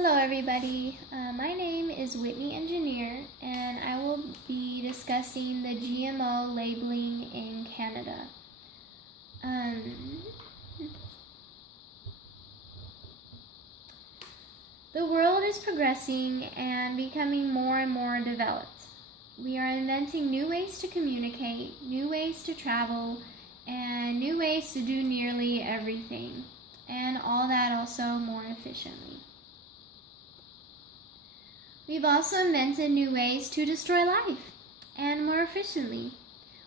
Hello everybody, my name is Whitney Engineer and I will be discussing the GMO labeling in Canada. The world is progressing and becoming more and more developed. We are inventing new ways to communicate, new ways to travel, and new ways to do nearly everything, and all that also more efficiently. We've also invented new ways to destroy life, and more efficiently.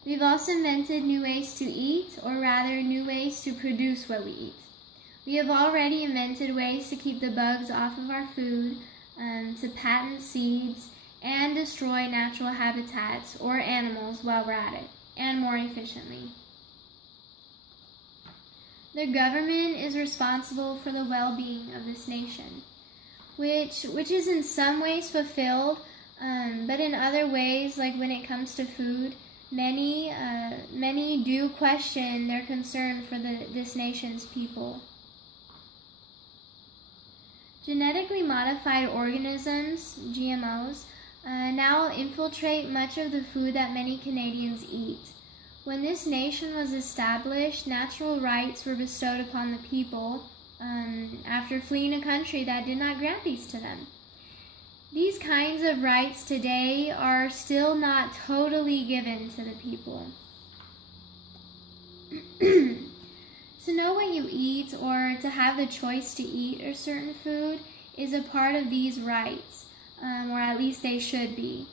We've also invented new ways to eat, or rather new ways to produce what we eat. We have already invented ways to keep the bugs off of our food, to patent seeds, and destroy natural habitats or animals while we're at it, and more efficiently. The government is responsible for the well-being of this nation, which is in some ways fulfilled, but in other ways, like when it comes to food, many do question their concern for this nation's people. Genetically modified organisms, GMOs, now infiltrate much of the food that many Canadians eat. When this nation was established, natural rights were bestowed upon the people after fleeing a country that did not grant these to them. These kinds of rights today are still not totally given to the people. To know what you eat or to have the choice to eat a certain food is a part of these rights, or at least they should be.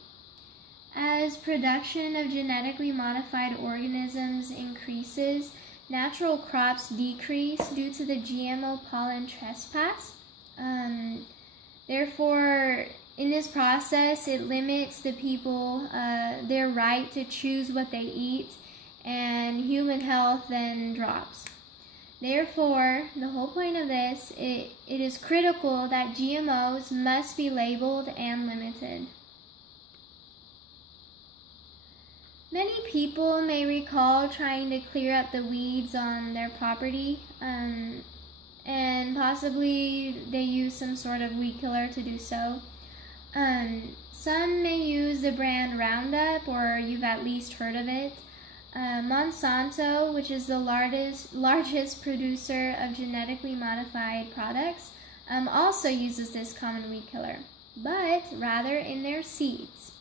As production of genetically modified organisms increases, natural crops decrease due to the GMO pollen trespass. Therefore, in this process, it limits the people their right to choose what they eat, and human health then drops. Therefore, the whole point of this, it is critical that GMOs must be labeled and limited. Many people may recall trying to clear up the weeds on their property, and possibly they use some sort of weed killer to do so. Some may use the brand Roundup, or you've at least heard of it. Monsanto, which is the largest producer of genetically modified products, also uses this common weed killer, but rather in their seeds.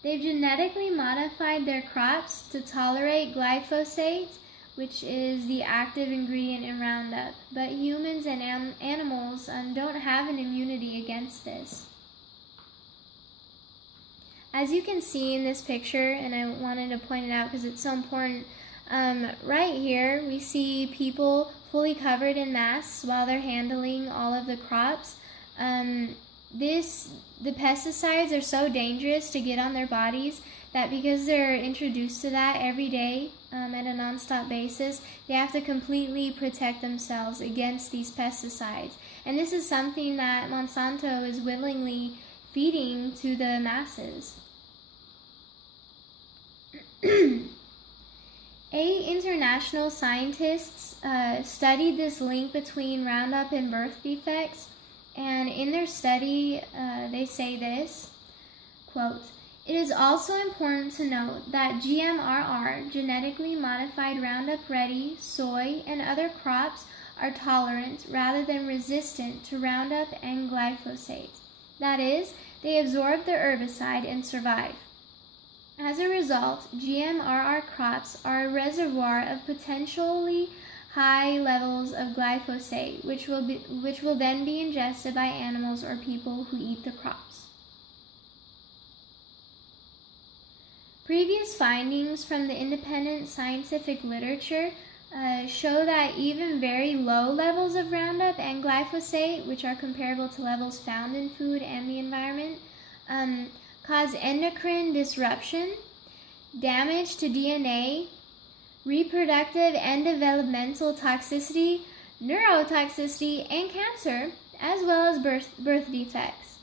They've genetically modified their crops to tolerate glyphosate, which is the active ingredient in Roundup, but humans and animals don't have an immunity against this. As you can see in this picture, and I wanted to point it out because it's so important, right here we see people fully covered in masks while they're handling all of the crops. The pesticides are so dangerous to get on their bodies that because they're introduced to that every day at a non-stop basis, they have to completely protect themselves against these pesticides. And this is something that Monsanto is willingly feeding to the masses. 8 international scientists studied this link between Roundup and birth defects, and in their study they say this, quote, "It is also important to note that GMRR, genetically modified Roundup Ready, soy, and other crops are tolerant rather than resistant to Roundup and glyphosate. That is, they absorb the herbicide and survive. As a result, GMRR crops are a reservoir of potentially high levels of glyphosate, which will then be ingested by animals or people who eat the crops." Previous findings from the independent scientific literature show that even very low levels of Roundup and glyphosate, which are comparable to levels found in food and the environment, cause endocrine disruption, damage to DNA, reproductive and developmental toxicity, neurotoxicity, and cancer, as well as birth defects.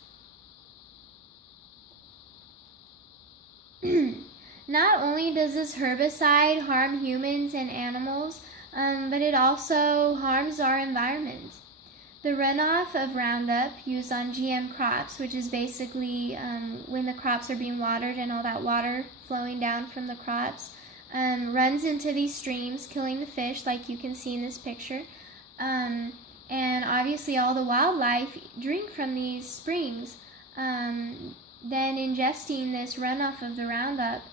Not only does this herbicide harm humans and animals, but it also harms our environment. The runoff of Roundup used on GM crops, which is basically when the crops are being watered and all that water flowing down from the crops, runs into these streams, killing the fish like you can see in this picture. And obviously all the wildlife drink from these springs. Then ingesting this runoff of the Roundup,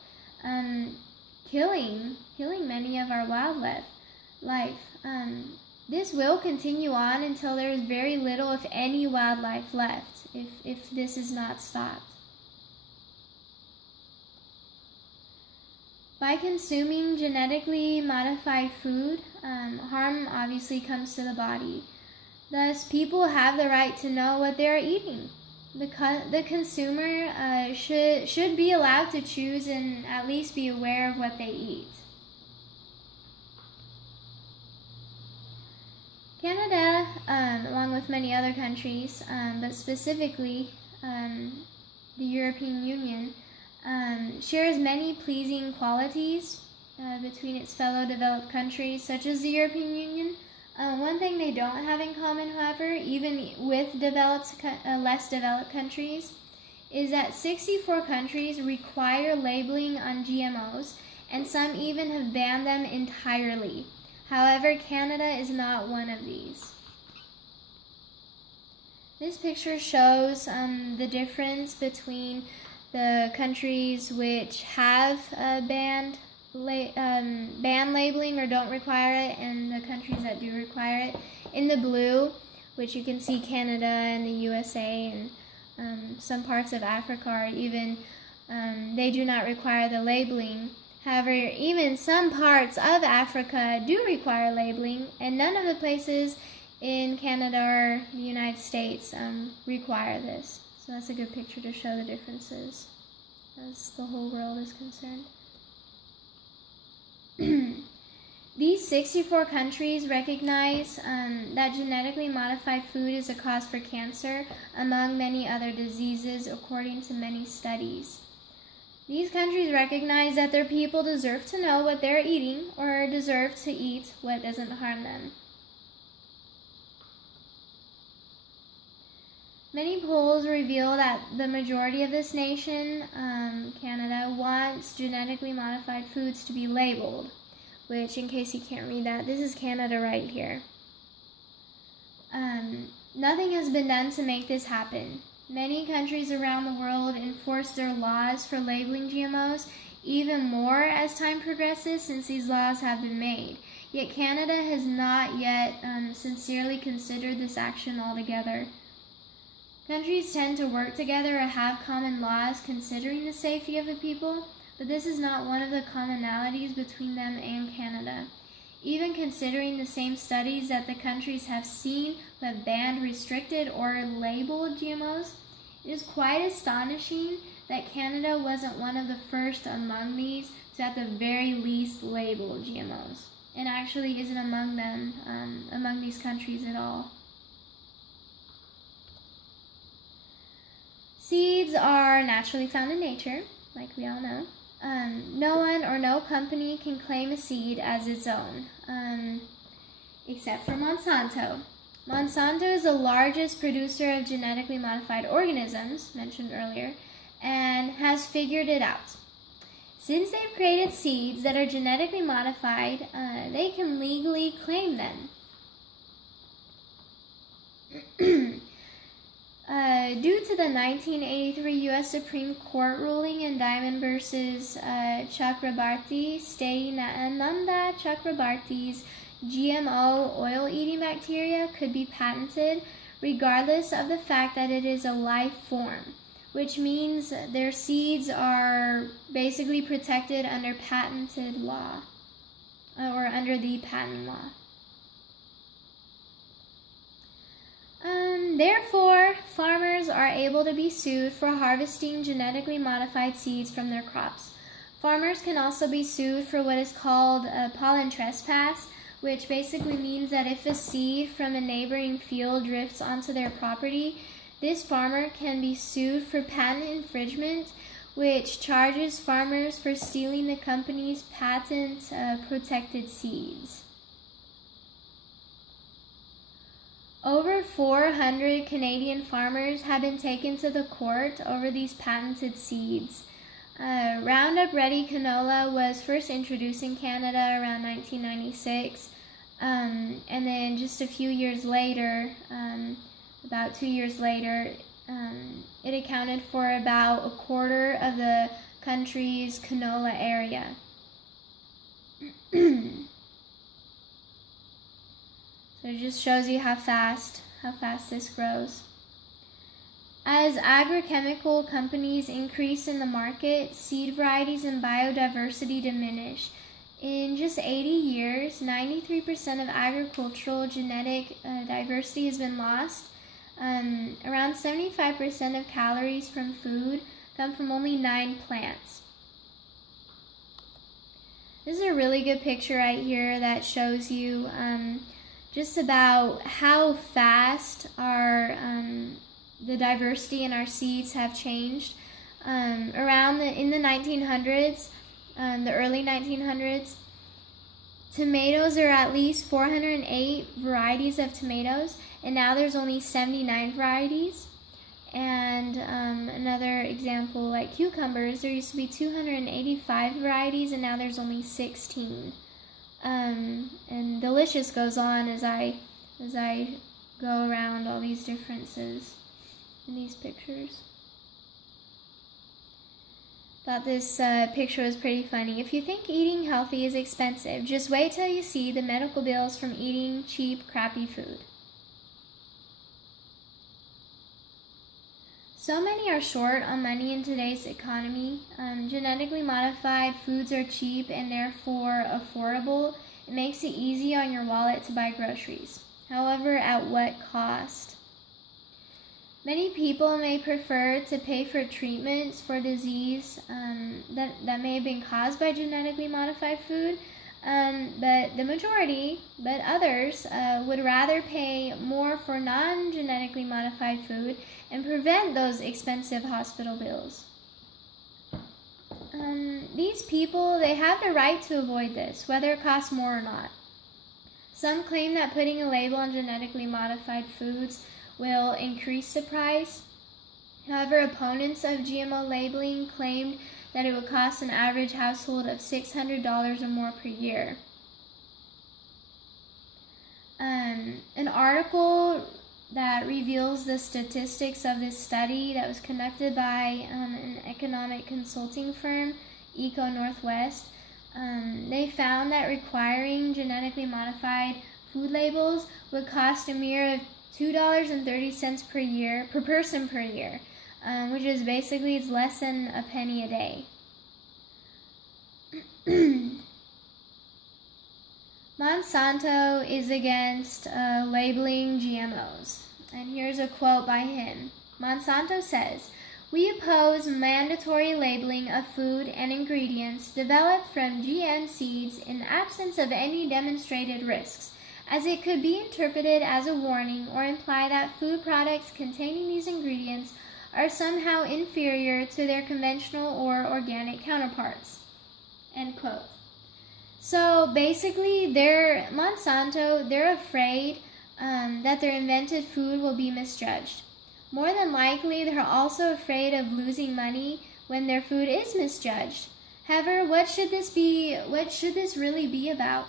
killing many of our wildlife. This will continue on until there is very little, if any, wildlife left, if this is not stopped. By consuming genetically modified food, harm obviously comes to the body. Thus, people have the right to know what they are eating. The consumer should be allowed to choose and at least be aware of what they eat. Canada, along with many other countries, but specifically the European Union, shares many pleasing qualities between its fellow developed countries, such as the European Union. One thing they don't have in common, however, even with less developed countries, is that 64 countries require labeling on GMOs, and some even have banned them entirely. However, Canada is not one of these. This picture shows the difference between the countries which have banned labeling or don't require it, and the countries that do require it. In the blue, which you can see Canada and the USA and some parts of Africa are even, they do not require the labeling. However, even some parts of Africa do require labeling, and none of the places in Canada or the United States require this. So that's a good picture to show the differences as the whole world is concerned. These 64 countries recognize that genetically modified food is a cause for cancer, among many other diseases, according to many studies. These countries recognize that their people deserve to know what they're eating, or deserve to eat what doesn't harm them. Many polls reveal that the majority of this nation, Canada, wants genetically modified foods to be labeled, which, in case you can't read that, this is Canada right here. Nothing has been done to make this happen. Many countries around the world enforce their laws for labeling GMOs even more as time progresses, since these laws have been made. Yet Canada has not yet sincerely considered this action altogether. Countries tend to work together or have common laws considering the safety of the people, but this is not one of the commonalities between them and Canada. Even considering the same studies that the countries have seen who have banned, restricted, or labeled GMOs, it is quite astonishing that Canada wasn't one of the first among these to at the very least label GMOs, and actually isn't among them, among these countries at all. Seeds are naturally found in nature, like we all know. No one or no company can claim a seed as its own, except for Monsanto. Monsanto is the largest producer of genetically modified organisms, mentioned earlier, and has figured it out. Since they've created seeds that are genetically modified, they can legally claim them. Due to the 1983 U.S. Supreme Court ruling in Diamond versus Chakrabarti, stating that Ananda Chakrabarti's GMO oil-eating bacteria could be patented regardless of the fact that it is a life form, which means their seeds are basically protected under patented law, or under the patent law. Therefore, farmers are able to be sued for harvesting genetically modified seeds from their crops. Farmers can also be sued for what is called pollen trespass, which basically means that if a seed from a neighboring field drifts onto their property, this farmer can be sued for patent infringement, which charges farmers for stealing the company's patent protected seeds. Over 400 Canadian farmers have been taken to the court over these patented seeds. Roundup Ready canola was first introduced in Canada around 1996, and then just a few years later, about 2 years later, it accounted for about a quarter of the country's canola area. So it just shows you how fast this grows. As agrochemical companies increase in the market, seed varieties and biodiversity diminish. In just 80 years, 93% of agricultural genetic diversity has been lost. Around 75% of calories from food come from only 9 plants. This is a really good picture right here that shows you just about how fast the diversity in our seeds have changed. In the 1900s, the early 1900s, tomatoes are at least 408 varieties of tomatoes, and now there's only 79 varieties. And another example, like cucumbers, there used to be 285 varieties, and now there's only 16. And the list goes on as I go around all these differences in these pictures. Thought this picture was pretty funny. If you think eating healthy is expensive, just wait till you see the medical bills from eating cheap, crappy food. So many are short on money in today's economy. Genetically modified foods are cheap and therefore affordable. It makes it easy on your wallet to buy groceries. However, at what cost? Many people may prefer to pay for treatments for disease that may have been caused by genetically modified food, but others would rather pay more for non-genetically modified food and prevent those expensive hospital bills. These people, they have the right to avoid this, whether it costs more or not. Some claim that putting a label on genetically modified foods will increase the price. However, opponents of GMO labeling claimed that it would cost an average household of $600 or more per year. An article that reveals the statistics of this study that was conducted by an economic consulting firm, Eco Northwest, they found that requiring genetically modified food labels would cost a mere $2.30 per person per year, which is basically it's less than a penny a day. Monsanto is against labeling GMOs. And here's a quote by him. Monsanto says, "We oppose mandatory labeling of food and ingredients developed from GM seeds in absence of any demonstrated risks, as it could be interpreted as a warning or imply that food products containing these ingredients are somehow inferior to their conventional or organic counterparts." End quote. So basically, Monsanto, they're afraid that their invented food will be misjudged. More than likely, they're also afraid of losing money when their food is misjudged. However, what should this really be about?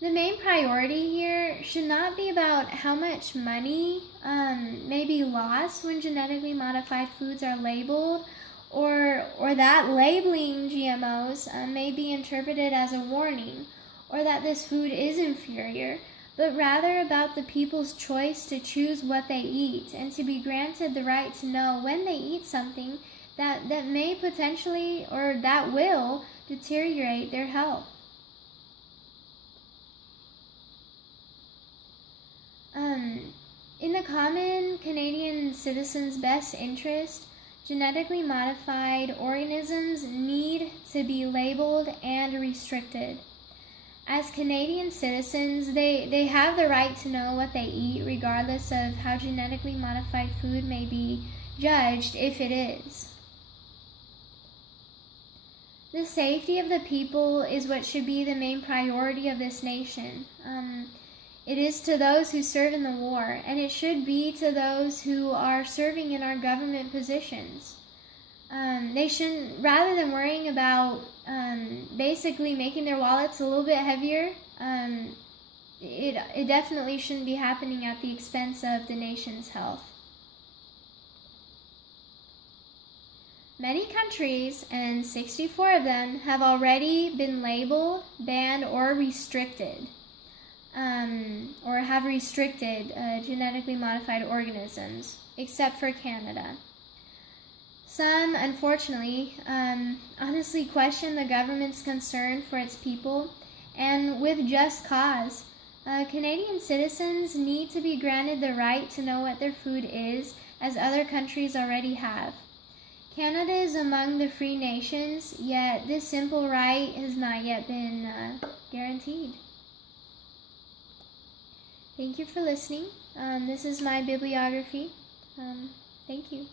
The main priority here should not be about how much money may be lost when genetically modified foods are labeled, or that labeling GMOs may be interpreted as a warning, or that this food is inferior, but rather about the people's choice to choose what they eat and to be granted the right to know when they eat something that may potentially or that will deteriorate their health. In the common Canadian citizen's best interest, genetically modified organisms need to be labeled and restricted. As Canadian citizens, they have the right to know what they eat, regardless of how genetically modified food may be judged, if it is. The safety of the people is what should be the main priority of this nation. It is to those who serve in the war, and it should be to those who are serving in our government positions. They shouldn't, rather than worrying about basically making their wallets a little bit heavier, it definitely shouldn't be happening at the expense of the nation's health. Many countries, and 64 of them, have already been labeled, banned, or restricted, or have restricted genetically modified organisms, except for Canada. Some, unfortunately, honestly question the government's concern for its people, and with just cause. Canadian citizens need to be granted the right to know what their food is, as other countries already have. Canada is among the free nations, yet this simple right has not yet been guaranteed. Thank you for listening. This is my bibliography. Thank you.